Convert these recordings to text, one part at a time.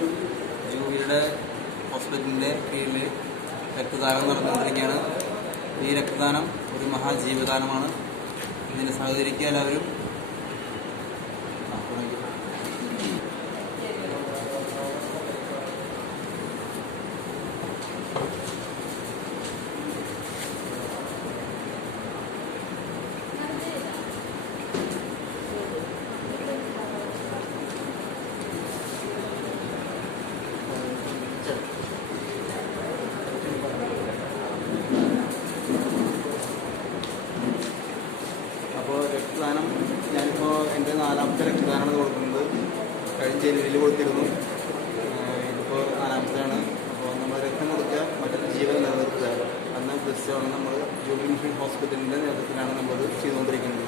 ജൂബിലിയുടെ ഹോസ്പിറ്റലിൻ്റെ കീഴിൽ രക്തദാനം നടന്നുകൊണ്ടിരിക്കുകയാണ്. ഈ രക്തദാനം ഒരു മഹാജീവദാനമാണ്. ഇതിന് സഹകരിക്കുക എല്ലാവരും. അപ്പോൾ രക്തദാനം ഞാനിപ്പോൾ എൻ്റെ 4ാമത്തെ രക്തദാനമാണ് കൊടുക്കുന്നത്. കഴിഞ്ഞ ജനുവരിയിൽ കൊടുത്തിരുന്നു. ഇതിപ്പോൾ 4ാമത്തെയാണ്. അപ്പോൾ നമ്മൾ രക്തം കൊടുക്കുക, മറ്റൊരു ജീവൻ നിലനിർത്തുക എന്ന ഉദ്ദേശമാണ് നമ്മൾ ജൂബിലി മിഷൻ ഹോസ്പിറ്റലിൻ്റെ നേതൃത്വത്തിലാണ് നമ്മളത് ചെയ്തുകൊണ്ടിരിക്കുന്നത്.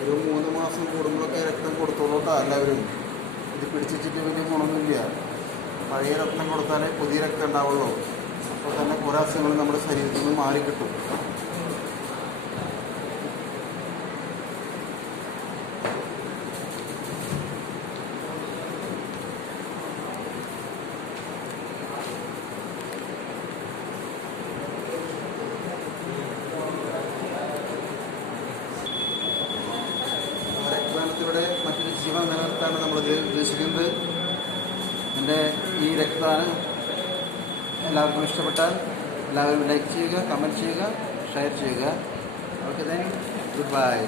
ഒരു 3 മാസം കൂടുമ്പോഴൊക്കെ രക്തം കൊടുത്തോളൂട്ടോ എല്ലാവരും. ഇത് പിടിച്ചിട്ട് വലിയ ഗുണമൊന്നുമില്ല. പഴയ രക്തം കൊടുത്താലേ പുതിയ രക്തം ഉണ്ടാവുള്ളൂ. അപ്പോൾ തന്നെ കുറേ അസുഖങ്ങൾ നമ്മുടെ ശരീരത്തിൽ നിന്ന് മാറിക്കിട്ടും. ഇവിടെ മറ്റൊരു ജീവൻ നിലനിർത്താനാണ് നമ്മളിത് ഉദ്ദേശിക്കുന്നത്. എൻ്റെ ഈ രക്തദാനം എല്ലാവർക്കും ഇഷ്ടപ്പെട്ടാൽ എല്ലാവരും ലൈക്ക് ചെയ്യുക, കമൻറ്റ് ചെയ്യുക, ഷെയർ ചെയ്യുക. Okay, then good bye.